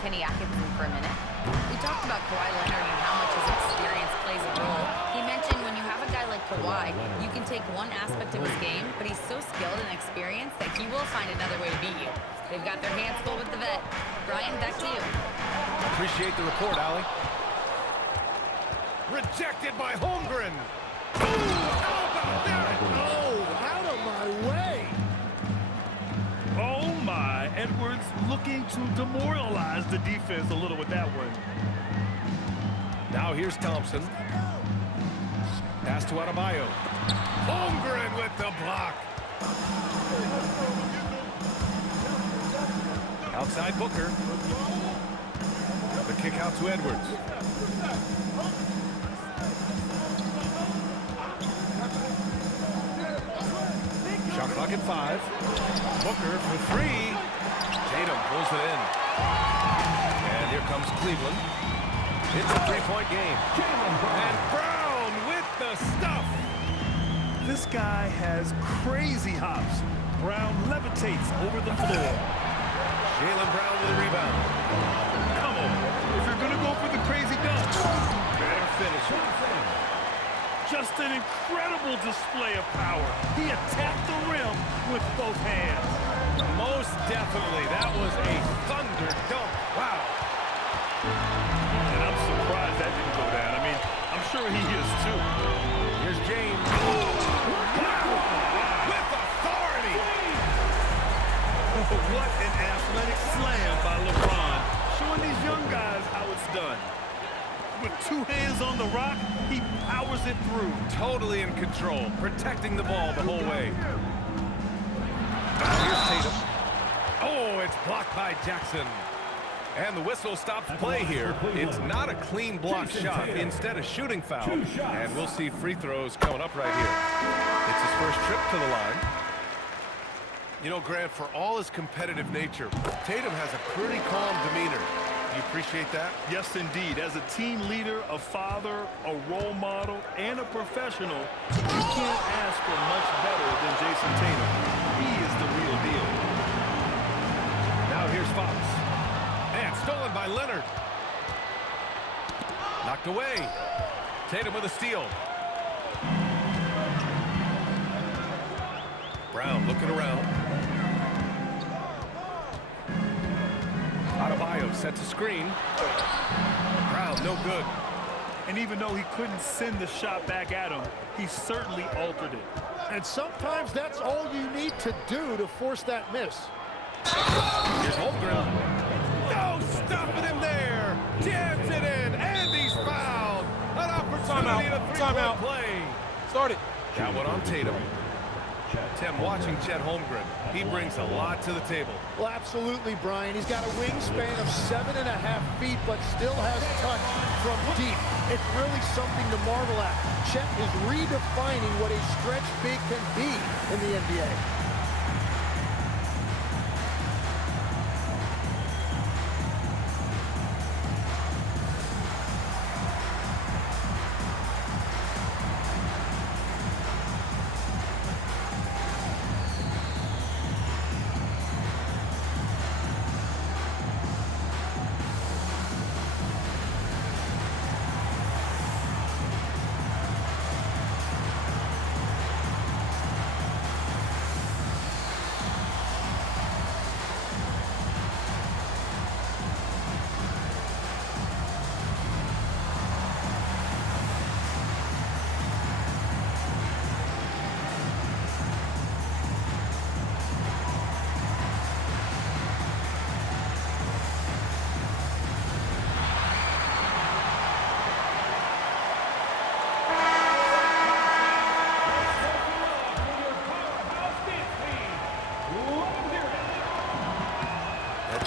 Kenny Atkinson for a minute. We talked about Kawhi Leonard and how much his experience plays a role. He mentioned when you have a guy like Kawhi, you can take one aspect of his game, but he's so skilled and experienced that he will find another way to beat you. They've got their hands full with the vet. Brian, back to you. Appreciate the report, Allie. Rejected by Holmgren. Ooh, how about that? Oh, out of my way. Oh my, Edwards looking to demoralize the defense a little with that one. Now here's Thompson. Pass to Adebayo. Holmgren with the block. Outside Booker. The kick out to Edwards. Shot clock at 5. Booker for 3. Tatum pulls it in. And here comes Cleveland. It's a 3-point game. And Brown with the stuff. This guy has crazy hops. Brown levitates over the floor. Jaylen Brown with a rebound. Come on, if you're going to go for the crazy dunk, Better finish it. just an incredible display of power. He attacked the rim with both hands. Most definitely. That was a thunder dunk. Wow. And I'm surprised that didn't go down. I mean, I'm sure he is too. Here's James. Wow. With authority. What an athletic slam by LeBron, showing these young guys how it's done. With 2 hands on the rock, he powers it through. Totally in control, protecting the ball the whole way. Here's Tatum. Oh, it's blocked by Jackson. And the whistle stops play here. It's not a clean block shot, instead a shooting foul. And we'll see free throws coming up right here. It's his first trip to the line. You know, Grant, for all his competitive nature, Tatum has a pretty calm demeanor. You appreciate that? Yes, indeed. As a team leader, a father, a role model, and a professional, you can't ask for much better than Jason Tatum. He is the real deal. Now here's Fox. And stolen by Leonard. Knocked away. Tatum with a steal. Brown looking around. Adebayo sets a screen. Brown, no good. And even though he couldn't send the shot back at him, he certainly altered it. And sometimes that's all you need to do to force that miss. Here's Holmgren. No stopping him there. Jams it in, and he's fouled. An opportunity to three-point play. Start it. That one on Tatum. Tim, watching Chet Holmgren, he brings a lot to the table. Well, absolutely, Brian. He's got a wingspan of 7.5 feet, but still has touch from deep. It's really something to marvel at. Chet is redefining what a stretch big can be in the NBA.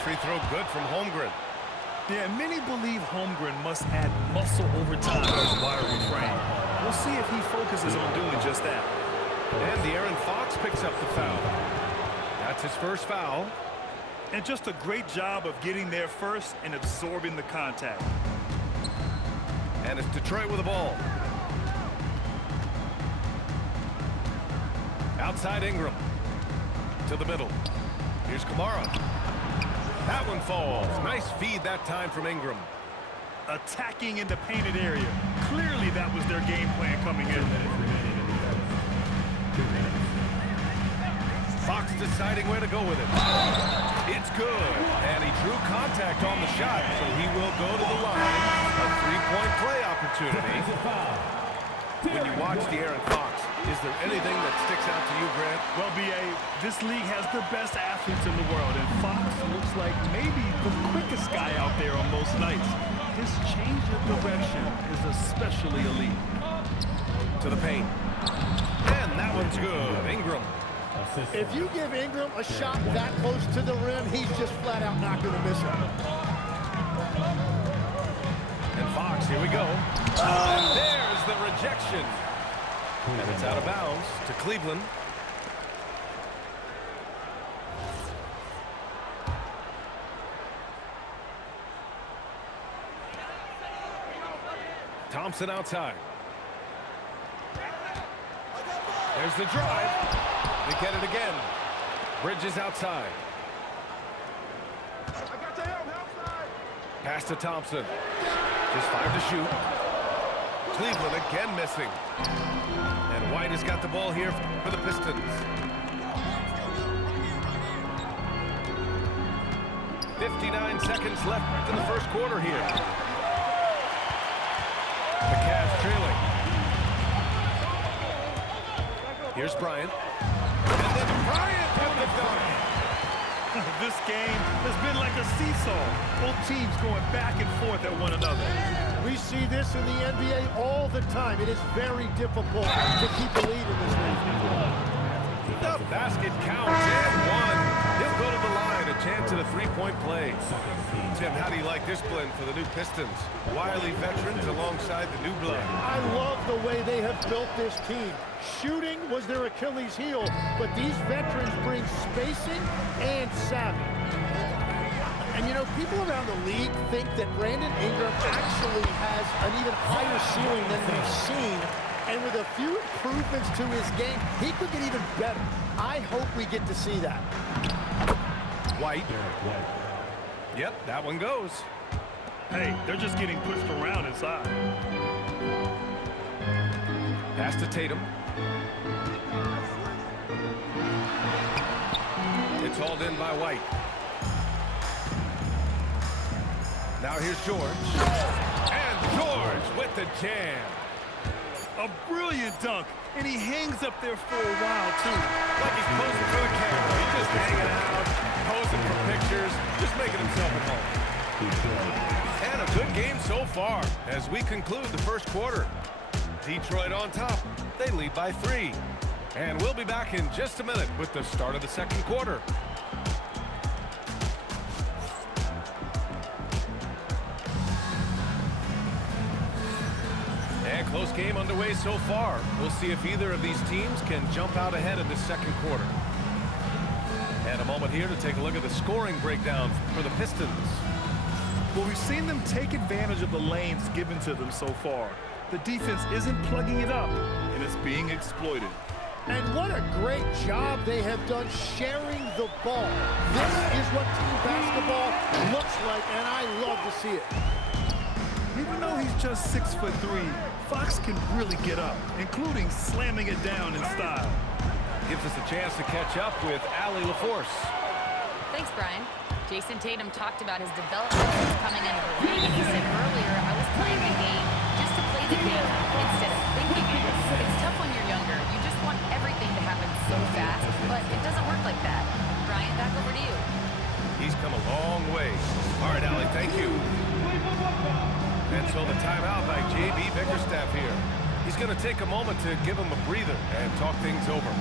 Free throw good from Holmgren. Yeah, many believe Holmgren must add muscle over time to his wiry frame. We'll see if he focuses on doing just that. And De'Aaron Fox picks up the foul. That's his first foul. And just a great job of getting there first and absorbing the contact. And it's Detroit with the ball. Outside Ingram. To the middle. Here's Kamara. That one falls. Nice feed that time from Ingram. Attacking in the painted area. Clearly that was their game plan coming in. Fox deciding where to go with it. It's good. And he drew contact on the shot, so he will go to the line. A three-point play opportunity. When you watch De'Aaron Fox, is there anything that sticks out to you, Grant? Well, B.A., this league has the best athletes in the world, and Fox looks like maybe the quickest guy out there on most nights. His change of direction is especially elite. To the paint. And that one's good. Ingram. If you give Ingram a shot that close to the rim, he's just flat out not going to miss it. And Fox, here we go. And there's the rejection. And it's out of bounds to Cleveland. Thompson outside. There's the drive. They get it again. Bridges outside. Pass to Thompson. Just 5 to shoot. Cleveland again missing. And White has got the ball here for the Pistons. 59 seconds left in the first quarter here. The Cavs trailing. Here's Bryant. And then Bryant with the dunk. This game has been like a seesaw. Both teams going back and forth at one another. We see this in the NBA all the time. It is very difficult to keep a lead in this league. The basket counts and one. He'll go to the line, a chance at a three-point play. Tim, how do you like this blend for the new Pistons? Wily veterans alongside the new blood. I love the way they have built this team. Shooting was their Achilles heel, but these veterans bring spacing and savvy. And, you know, people around the league think that Brandon Ingram actually has an even higher ceiling than we've seen. And with a few improvements to his game, he could get even better. I hope we get to see that. White. Yep, that one goes. Hey, they're just getting pushed around inside. Pass to Tatum. It's hauled in by White. Now here's George. And George with the jam. A brilliant dunk, and he hangs up there for a while, too. Like he's posing for the camera. He's just hanging out, posing for pictures, just making himself at home. And a good game so far as we conclude the first quarter. Detroit on top. They lead by 3. And we'll be back in just a minute with the start of the second quarter. And close game underway so far. We'll see if either of these teams can jump out ahead in the second quarter. And a moment here to take a look at the scoring breakdown for the Pistons. Well, we've seen them take advantage of the lanes given to them so far. The defense isn't plugging it up, and it's being exploited. And what a great job they have done sharing the ball. This is what team basketball looks like, and I love to see it. Even though he's just 6'3", Fox can really get up, including slamming it down in style. Gives us a chance to catch up with Allie LaForce. Thanks, Brian. Jason Tatum talked about his development since coming into the league, and he said earlier, I was playing the game just to play the game instead of thinking it. It's tough when you're younger. You just want everything to happen so fast, but it doesn't work like that. Brian, back over to you. He's come a long way. All right, Allie, thank you. And so the timeout by J.B. Bickerstaff here. He's going to take a moment to give him a breather and talk things over.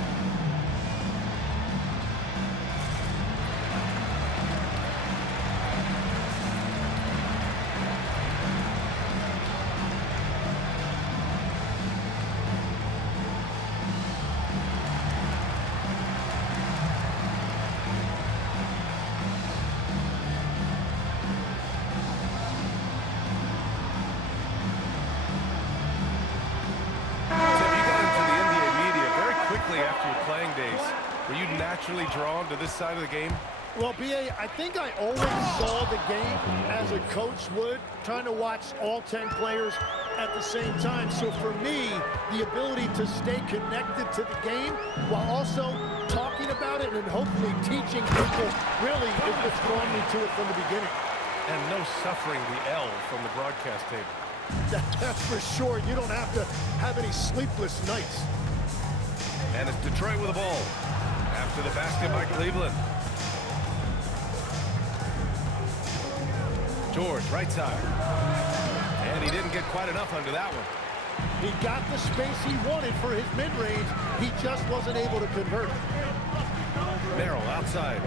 After your playing days, were you naturally drawn to this side of the game? Well, B.A., I think I always saw the game as a coach would, trying to watch all 10 players at the same time. So for me, the ability to stay connected to the game while also talking about it and hopefully teaching people really is what's drawn me to it from the beginning. And no suffering the L from the broadcast table. That's for sure. You don't have to have any sleepless nights. And it's Detroit with the ball after the basket by Cleveland. George, right side. And he didn't get quite enough under that one. He got the space he wanted for his mid-range. He just wasn't able to convert. Merrill outside.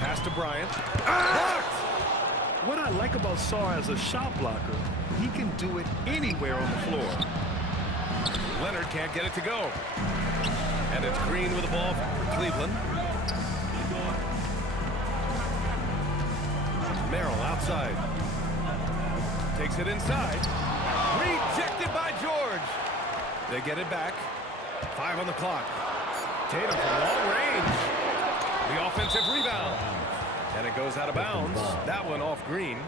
Pass to Bryant. What I like about Sarr as a shot blocker, he can do it anywhere on the floor. Leonard can't get it to go. And it's Green with the ball for Cleveland. Merrill outside. Takes it inside. Rejected by George. They get it back. 5 on the clock. Tatum from long range. The offensive rebound. And it goes out of bounds. That one off Green.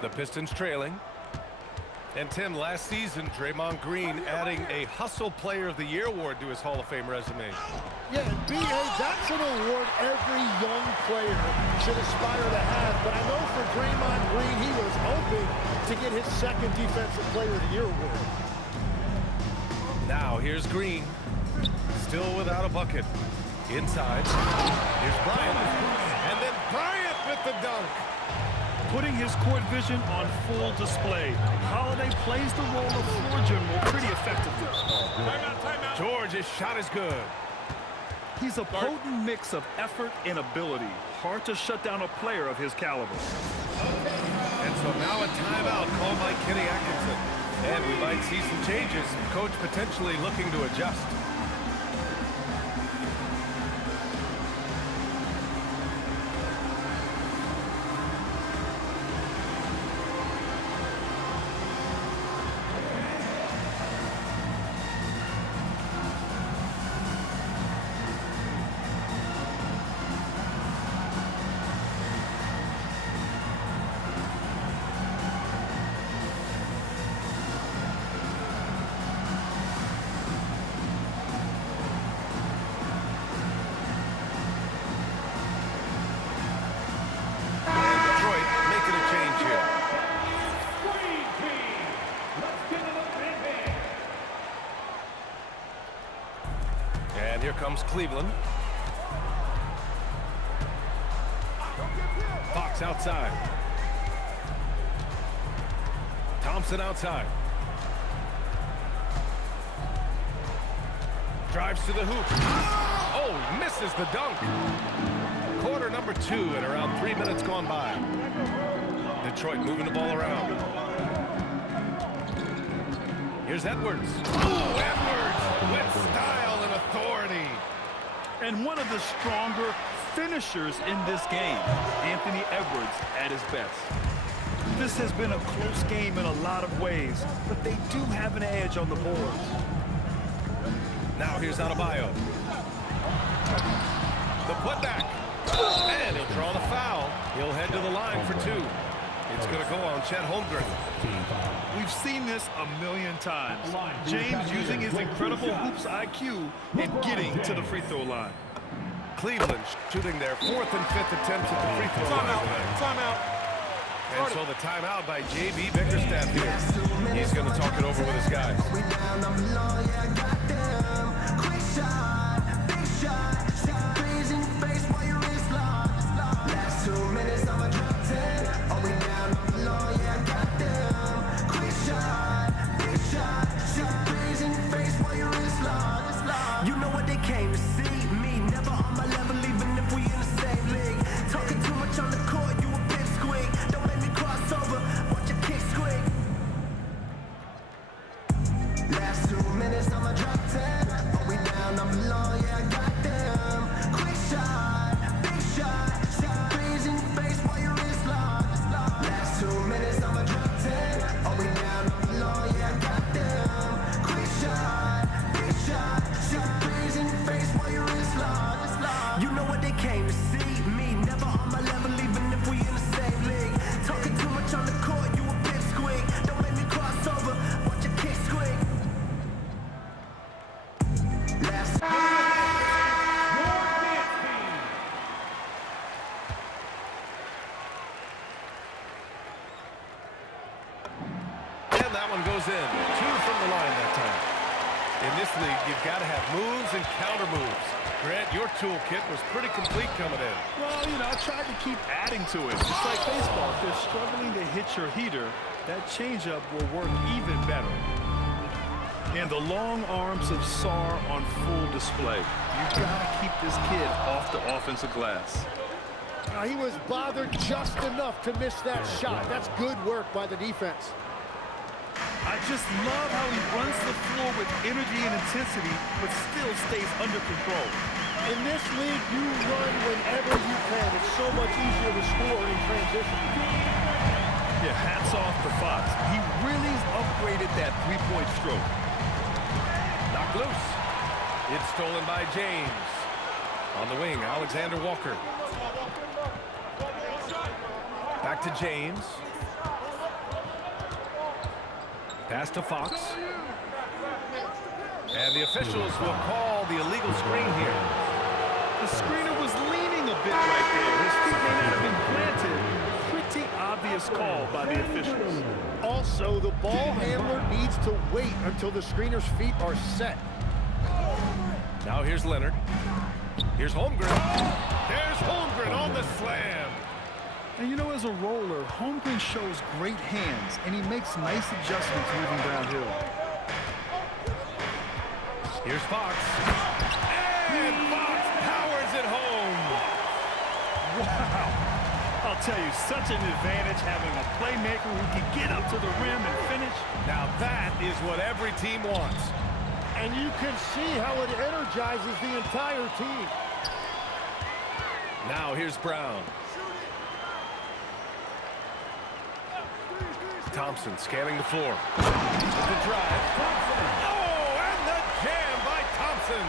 The Pistons trailing. And Tim, last season, Draymond Green adding a Hustle Player of the Year award to his Hall of Fame resume. Yeah, and B.A., that's an award every young player should aspire to have. But I know for Draymond Green, he was hoping to get his second Defensive Player of the Year award. Now, here's Green. Still without a bucket. Inside. Here's Bryant. And then Bryant with the dunk. Putting his court vision on full display. Holiday plays the role of floor general pretty effectively. Timeout. George's shot is good. He's a potent mix of effort and ability. Hard to shut down a player of his caliber. And so now a timeout called by Kenny Atkinson. And we might see some changes. Coach potentially looking to adjust. And here comes Cleveland. Fox outside. Thompson outside. Drives to the hoop. Oh, misses the dunk. Quarter number 2 and around 3 minutes gone by. Detroit moving the ball around. Here's Edwards. Oh, Edwards with style and authority. And one of the stronger finishers in this game, Anthony Edwards at his best. This has been a close game in a lot of ways, but they do have an edge on the boards. Now here's Adebayo. The putback. And he'll draw the foul. He'll head to the line for 2. It's going to go on Chet Holmgren. We've seen this a million times. James using his incredible hoops IQ and getting to the free throw line. Cleveland shooting their 4th and 5th attempts at the free throw line. Timeout. And so the timeout by J.B. Bickerstaff here. He's going to talk it over with his guys. You know what they came to see? Me, never on my level, even if we in the same league. Talking too much on the court, you a big squeak. Don't make me cross over, watch your kick squeak. Last 2 minutes, I'ma drop 10. Are we down, I'm low. that one goes in. 2 from the line that time. In this league, you've got to have moves and counter moves. Grant, your toolkit was pretty complete coming in. Well, you know, I tried to keep adding to it. Just like baseball, if they're struggling to hit your heater, that changeup will work even better. And the long arms of Sarr on full display. You've got to keep this kid off the offensive glass. He was bothered just enough to miss that shot. That's good work by the defense. I just love how he runs the floor with energy and intensity, but still stays under control. In this league, you run whenever you can. It's so much easier to score in transition. Yeah, hats off to Fox. He really upgraded that three-point stroke. Knocked loose. It's stolen by James. On the wing, Alexander Walker. Back to James. Pass to Fox. And the officials will call the illegal screen here. The screener was leaning a bit right there. His feet may not have been planted. Pretty obvious call by the officials. Also, the ball handler needs to wait until the screener's feet are set. Now here's Leonard. Here's Holmgren. There's Holmgren on the slam. And you know, as a roller, Holmgren shows great hands, and he makes nice adjustments moving downhill. Here's Fox. And Fox powers it home. Wow. I'll tell you, such an advantage having a playmaker who can get up to the rim and finish. Now that is what every team wants. And you can see how it energizes the entire team. Now here's Brown. Thompson scanning the floor. The drive. Oh, and the jam by Thompson.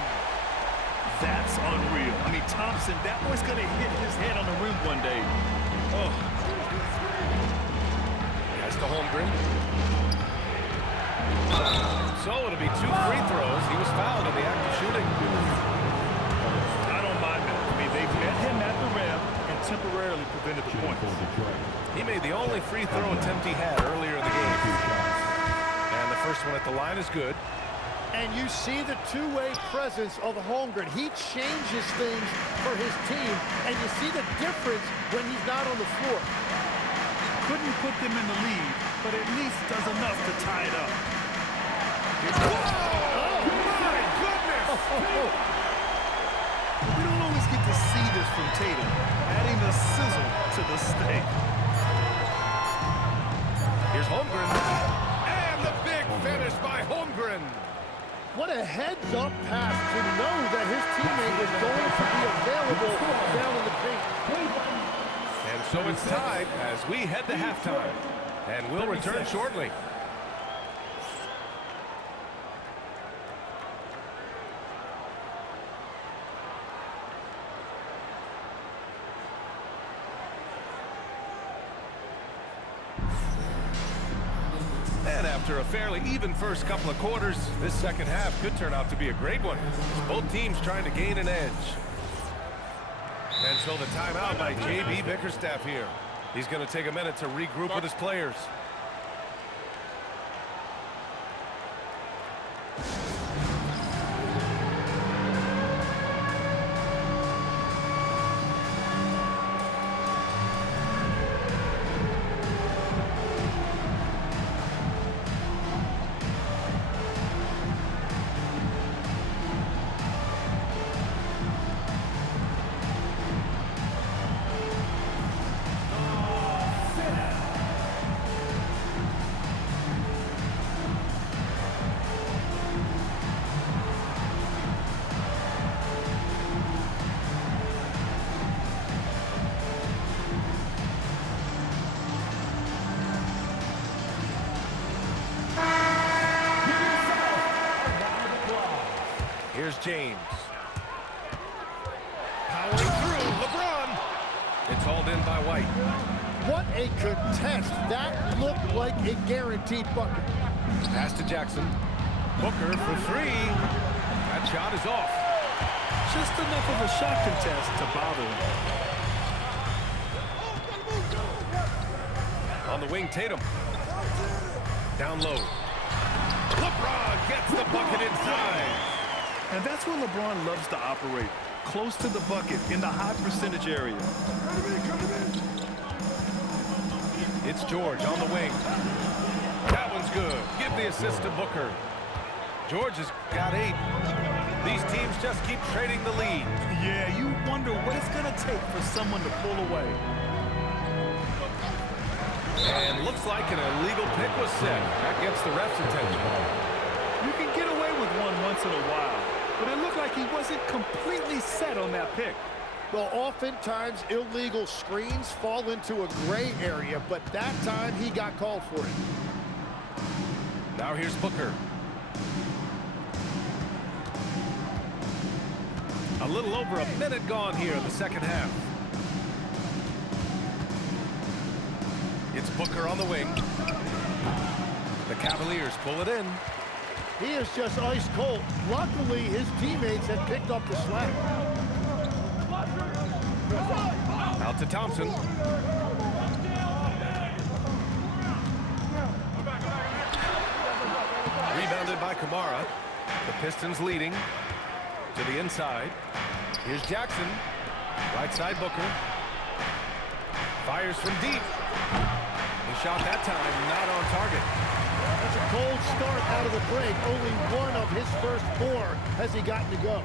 That's unreal. I mean, Thompson, that boy's going to hit his head on the rim one day. Oh. Pass to Holmgren. So it'll be 2 free throws. He was fouled in the act of shooting. I don't mind that. I mean, they met him at the rim and temporarily prevented the points. He made the only free throw attempt he had earlier in the game. And the first one at the line is good. And you see the two-way presence of Holmgren. He changes things for his team, and you see the difference when he's not on the floor. Couldn't put them in the lead, but at least does enough to tie it up. Oh, my goodness! We don't always get to see this from Tatum, adding the sizzle to the steak. Here's Holmgren. And the big finish by Holmgren. What a heads-up pass to know that his teammate was going to be available down in the paint. And so it's tied as we head to halftime. And we'll return shortly. And after a fairly even first couple of quarters, this second half could turn out to be a great one. Both teams trying to gain an edge. And so the timeout by J.B. Bickerstaff here. He's going to take a minute to regroup with his players. Here's James. Powering through, LeBron. It's hauled in by White. What a contest. That looked like a guaranteed bucket. Pass to Jackson. Booker for 3. That shot is off. Just enough of a shot contest to bother him. On the wing, Tatum. Down low. LeBron gets the bucket inside. And that's where LeBron loves to operate, close to the bucket in the high percentage area. It's George on the wing. That one's good. Give the assist to Booker. George has got 8. These teams just keep trading the lead. Yeah, you wonder what it's going to take for someone to pull away. And looks like an illegal pick was set. That gets the ref's attention. You can get away with one once in a while, but it looked like he wasn't completely set on that pick. Well, oftentimes illegal screens fall into a gray area, but that time he got called for it. Now here's Booker. A little over a minute gone here in the second half. It's Booker on the wing. The Cavaliers pull it in. He is just ice cold. Luckily, his teammates had picked up the slack. Out to Thompson. Rebounded by Kamara. The Pistons leading to the inside. Here's Jackson. Right side Booker. Fires from deep. The shot that time not on target. That's a cold start out of the break. Only one of his first 4 has he gotten to go.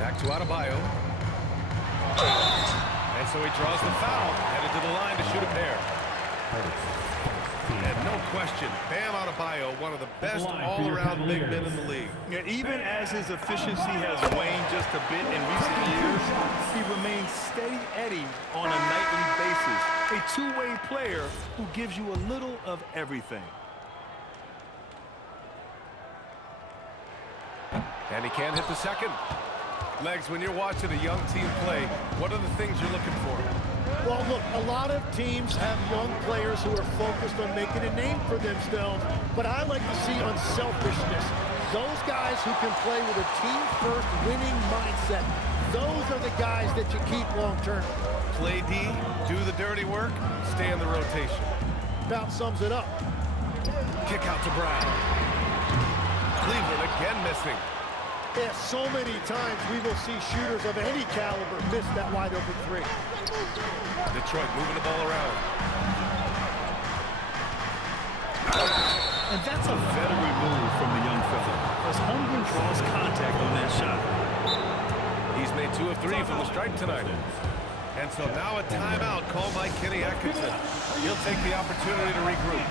Back to Adebayo. And so he draws the foul. Headed to the line to shoot a pair. And no question, Bam Adebayo, one of the best all-around big men in the league. Yeah, even as his efficiency has waned just a bit in recent years, he remains steady Eddie on a nightly basis. A two-way player who gives you a little of everything. And he can't hit the second. Legs, when you're watching a young team play, what are the things you're looking for? Well, look, a lot of teams have young players who are focused on making a name for themselves, but I like to see unselfishness. Those guys who can play with a team-first winning mindset, those are the guys that you keep long-term. Play D, do the dirty work, stay in the rotation. About sums it up. Kick out to Brown. Cleveland again missing. Yeah, so many times we will see shooters of any caliber miss that wide-open 3. Detroit moving the ball around. And that's a veteran move from the young fella, as Holmgren draws contact on that shot. He's made 2 of 3 from the stripe tonight. And so now a timeout called by Kenny Atkinson. He'll take the opportunity to regroup.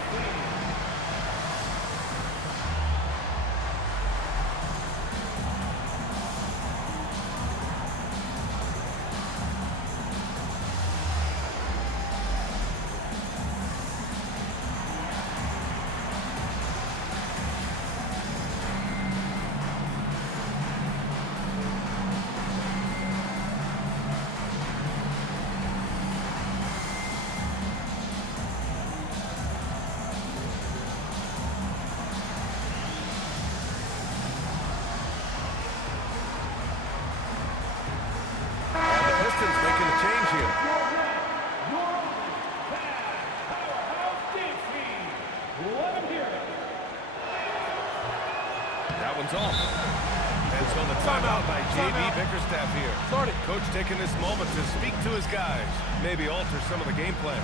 That one's off. And so the timeout by J.B. Bickerstaff here. Coach taking this moment to speak to his guys, maybe alter some of the game plan.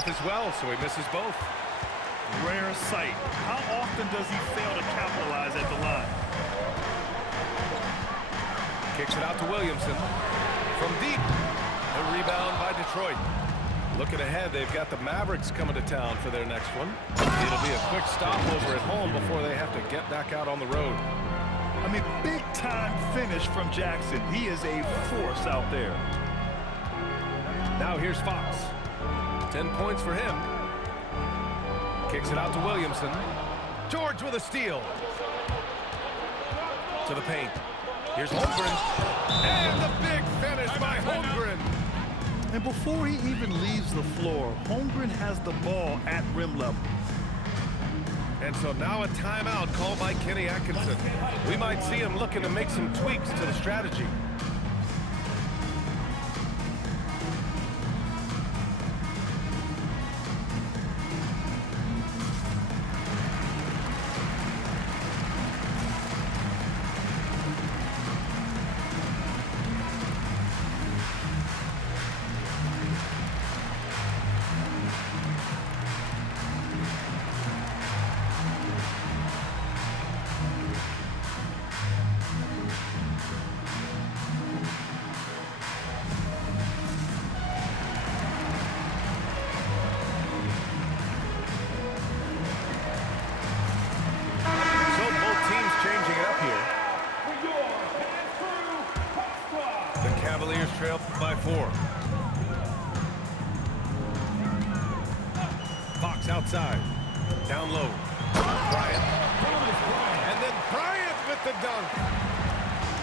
off as well, so he misses both. Rare sight. How often does he fail to capitalize at the line? Kicks it out to Williamson. From deep. A rebound by Detroit. Looking ahead, they've got the Mavericks coming to town for their next one. It'll be a quick stopover at home before they have to get back out on the road. I mean, big-time finish from Jackson. He is a force out there. Now here's Fox. 10 points for him. Kicks it out to Williamson. George with a steal. To the paint. Here's Holmgren. And the big finish by Holmgren. And before he even leaves the floor, Holmgren has the ball at rim level. And so now a timeout called by Kenny Atkinson. We might see him looking to make some tweaks to the strategy. Cavaliers trail by 4. Fox outside. Down low. Bryant. And then Bryant with the dunk.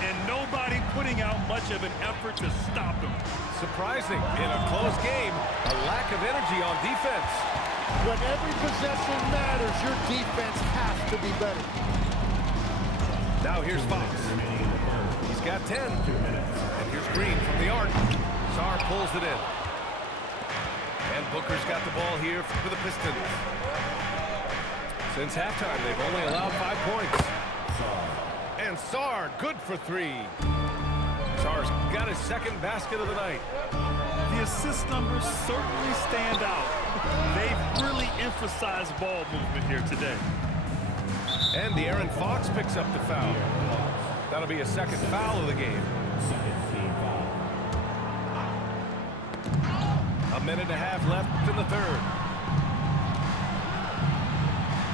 And nobody putting out much of an effort to stop him. Surprising. In a close game, a lack of energy on defense. When every possession matters, your defense has to be better. Now here's Fox. He's got 10. And here's Green from the arc. Sarr pulls it in. And Booker's got the ball here for the Pistons. Since halftime, they've only allowed 5 points. And Sarr, good for 3. Sarr's got his second basket of the night. The assist numbers certainly stand out. They've really emphasized ball movement here today. And De'Aaron Fox picks up the foul. That'll be a second foul of the game. A minute and a half left in the third.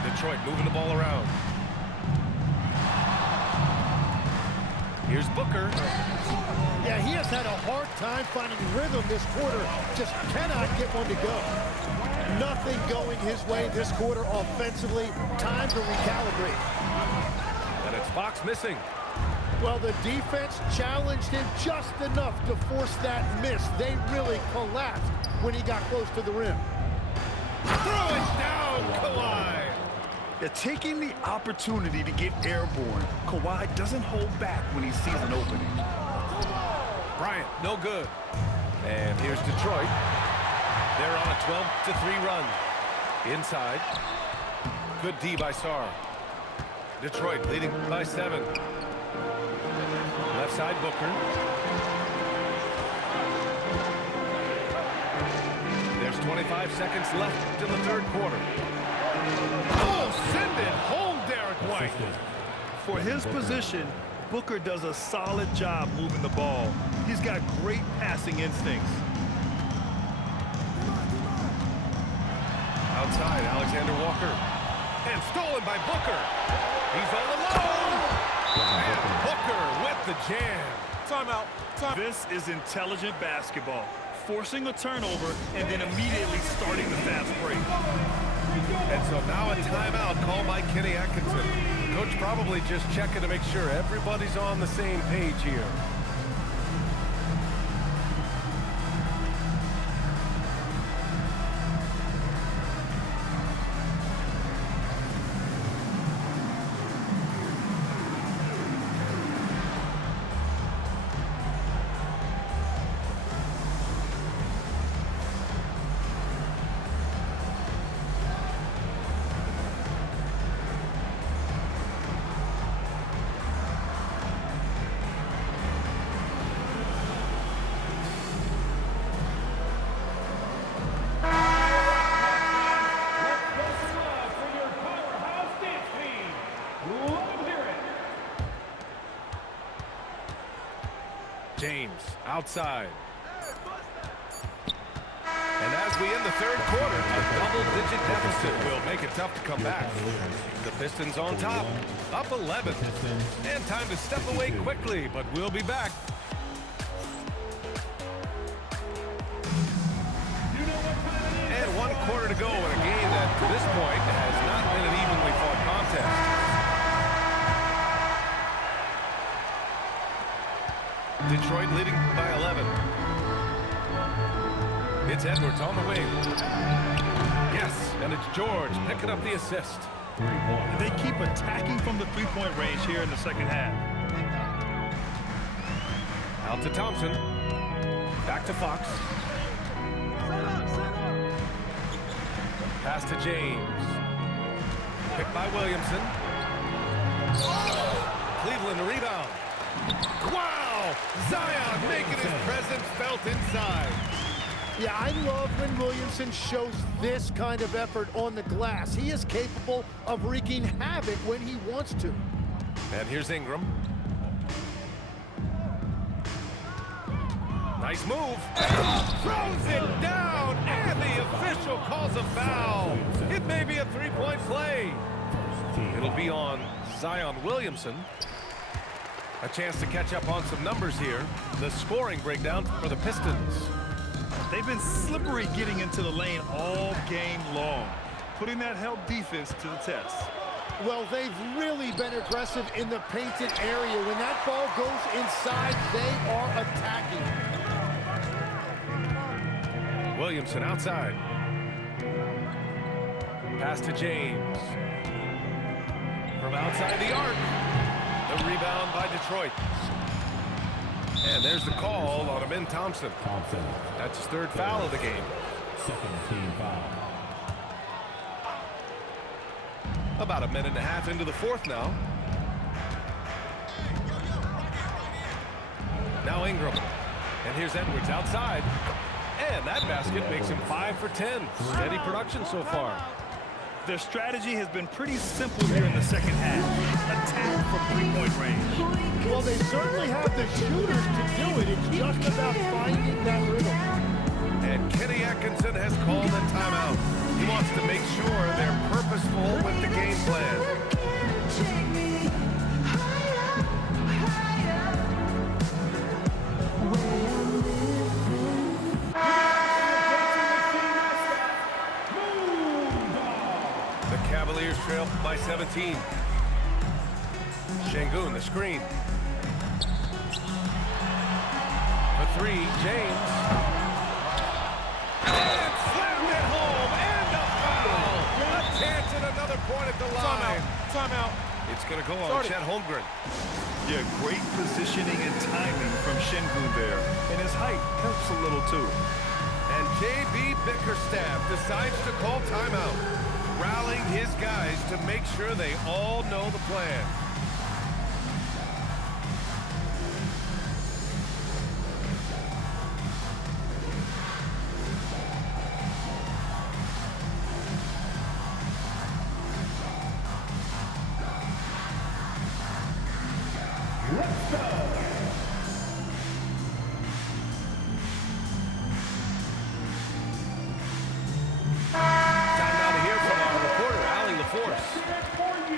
Detroit moving the ball around. Here's Booker. Yeah, he has had a hard time finding rhythm this quarter. Just cannot get one to go. Nothing going his way this quarter offensively. Time to recalibrate. And it's Fox missing. Well, the defense challenged him just enough to force that miss. They really collapsed when he got close to the rim. Throw it down, Kawhi. They're taking the opportunity to get airborne. Kawhi doesn't hold back when he sees an opening. Bryant, no good. And here's Detroit. They're on a 12-3 run. Inside. Good D by Sarr. Detroit leading by 7. Left side, Booker. There's 25 seconds left in the third quarter. Oh, send it home, Derek White. For his position, Booker does a solid job moving the ball. He's got great passing instincts. Outside, Alexander Walker. And stolen by Booker. He's all alone. And Booker with the jam. Timeout. This is intelligent basketball. Forcing a turnover and then immediately starting the fast break. And so now a timeout called by Kenny Atkinson. Coach probably just checking to make sure everybody's on the same page here. James outside. And as we end the third quarter, a double-digit deficit will make it tough to come back. The Pistons on top, up 11. And time to step away quickly, but we'll be back. And 1 quarter to go in a game that, to this point, has not been an evenly fought contest. Detroit leading by 11. It's Edwards on the wing. Yes, and it's George picking up the assist. And they keep attacking from the three-point range here in the second half. Out to Thompson. Back to Fox. Pass to James. Picked by Williamson. Cleveland a rebound. Wow! Zion making his presence felt inside. Yeah, I love when Williamson shows this kind of effort on the glass. He is capable of wreaking havoc when he wants to. And here's Ingram. Nice move. Throws it down, and the official calls a foul. It may be a three-point play. It'll be on Zion Williamson. A chance to catch up on some numbers here. The scoring breakdown for the Pistons. They've been slippery getting into the lane all game long, putting that help defense to the test. Well, they've really been aggressive in the painted area. When that ball goes inside, they are attacking. Williamson outside. Pass to James. From outside the arc. The rebound by Detroit. And there's the call on Amin Thompson. That's his third foul of the game. Second team foul. About a minute and a half into the fourth now. Now Ingram. And here's Edwards outside. And that basket makes him 5 for 10. Steady production so far. Their strategy has been pretty simple here in the second half. Attack from three-point range. Well, they certainly have the shooters to do it. It's just about finding that rhythm. And Kenny Atkinson has called a timeout. He wants to make sure they're purposeful with the game plan. Cavaliers trail by 17. Şengün, the screen. For three, James. And slammed it home, and a foul. A chance at another point at the line. Timeout. It's going to go on Chet Holmgren. Yeah, great positioning and timing from Şengün there. And his height helps a little too. And J.B. Bickerstaff decides to call timeout, rallying his guys to make sure they all know the plan. Let's go.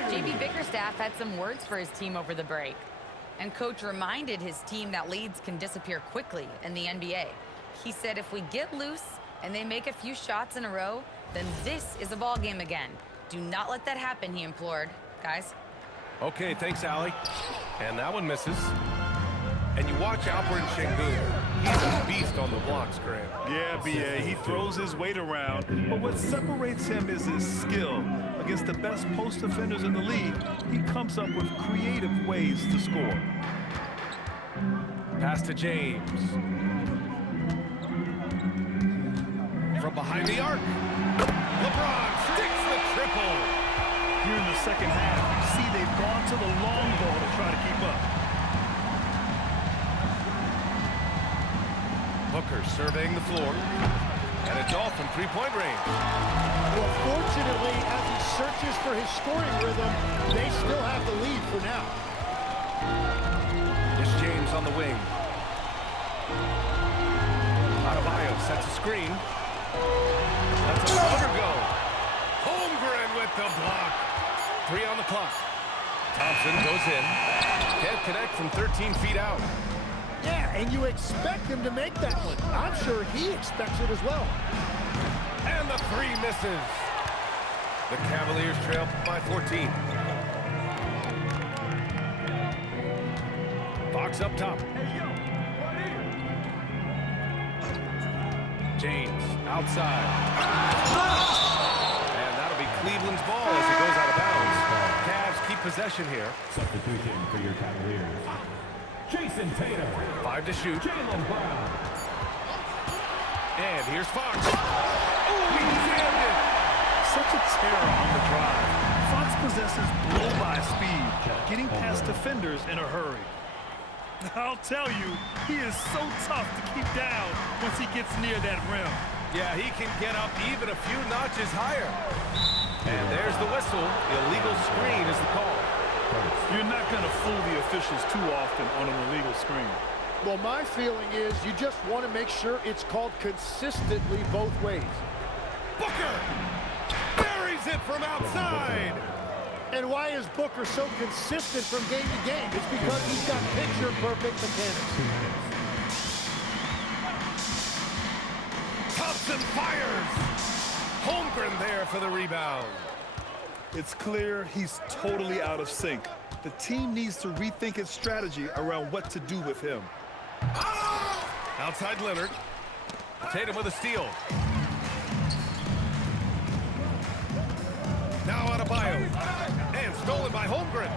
JB Bickerstaff had some words for his team over the break. And coach reminded his team that leads can disappear quickly in the NBA. He said if we get loose and they make a few shots in a row, then this is a ball game again. Do not let that happen, he implored. Guys. Okay, thanks, Allie. And that one misses. And you watch Alperen Şengün. He's a beast on the blocks, Grant. Yeah, B.A., he throws his weight around, but what separates him is his skill. Against the best post defenders in the league, he comes up with creative ways to score. Pass to James. From behind the arc. LeBron sticks the triple. Here in the second half, you see they've gone to the long ball to try to keep up. Booker surveying the floor. And it's off from three-point range. Well, fortunately, as he searches for his scoring rhythm, they still have the lead for now. It's James on the wing. Adebayo sets a screen. That's a floater go. Holmgren with the block. 3 on the clock. Thompson goes in. Can't connect from 13 feet out. Yeah, and you expect him to make that one. I'm sure he expects it as well. And the 3 misses. The Cavaliers trail by 14. Fox up top. James outside. And that'll be Cleveland's ball as it goes out of bounds. Cavs keep possession here. Substitution for your Cavaliers. Jason Tatum. 5 to shoot. Jaylen Brown. And here's Fox. Oh, he jammed it. Such a terror on the drive. Fox possesses blow-by speed, getting past defenders in a hurry. I'll tell you, he is so tough to keep down once he gets near that rim. Yeah, he can get up even a few notches higher. And there's the whistle. Illegal screen is the call. You're not going to fool the officials too often on an illegal screen. Well, my feeling is you just want to make sure it's called consistently both ways. Booker buries it from outside. And why is Booker so consistent from game to game? It's because he's got picture-perfect mechanics. Thompson fires. Holmgren there for the rebound. It's clear he's totally out of sync. The team needs to rethink its strategy around what to do with him. Outside Leonard. Tatum with a steal. Now Adebayo. And stolen by Holmgren.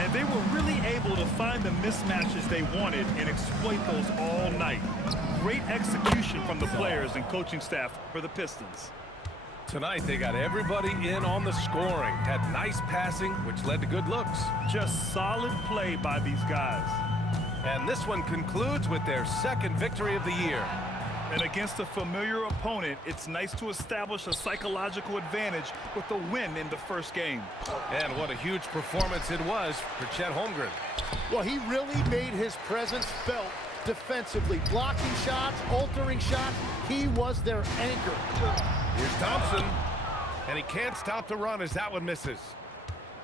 And they were really able to find the mismatches they wanted and exploit those all night. Great execution from the players and coaching staff for the Pistons. Tonight they got everybody in on the scoring. Had nice passing, which led to good looks. Just solid play by these guys. And this one concludes with their second victory of the year. And against a familiar opponent, it's nice to establish a psychological advantage with a win in the first game. And what a huge performance it was for Chet Holmgren. Well, he really made his presence felt defensively. Blocking shots, altering shots. He was their anchor. Here's Thompson. And he can't stop the run as that one misses.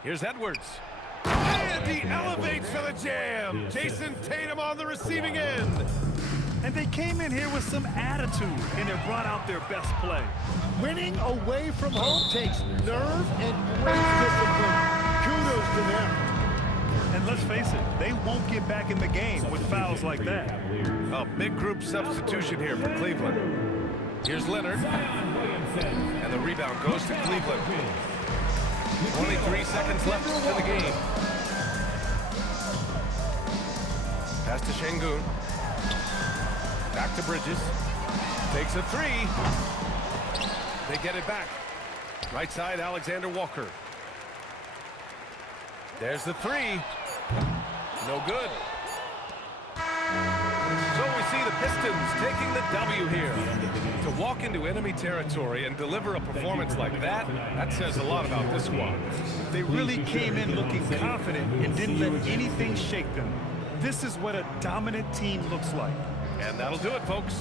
Here's Edwards. And he elevates for the jam. Jason Tatum on the receiving end. And they came in here with some attitude, and it brought out their best play. Winning away from home takes nerve and great discipline. Kudos to them. And let's face it, they won't get back in the game with fouls like that. A big group substitution here for Cleveland. Here's Leonard. And the rebound goes to Cleveland. 23 seconds left in the game. Pass to Şengün. Back to Bridges. Takes a 3. They get it back. Right side, Alexander Walker. There's the 3. No good. So we see the Pistons taking the W here. To walk into enemy territory and deliver a performance like that, that says a lot about this squad. They really came in looking confident and didn't let anything shake them. This is what a dominant team looks like. And that'll do it, folks.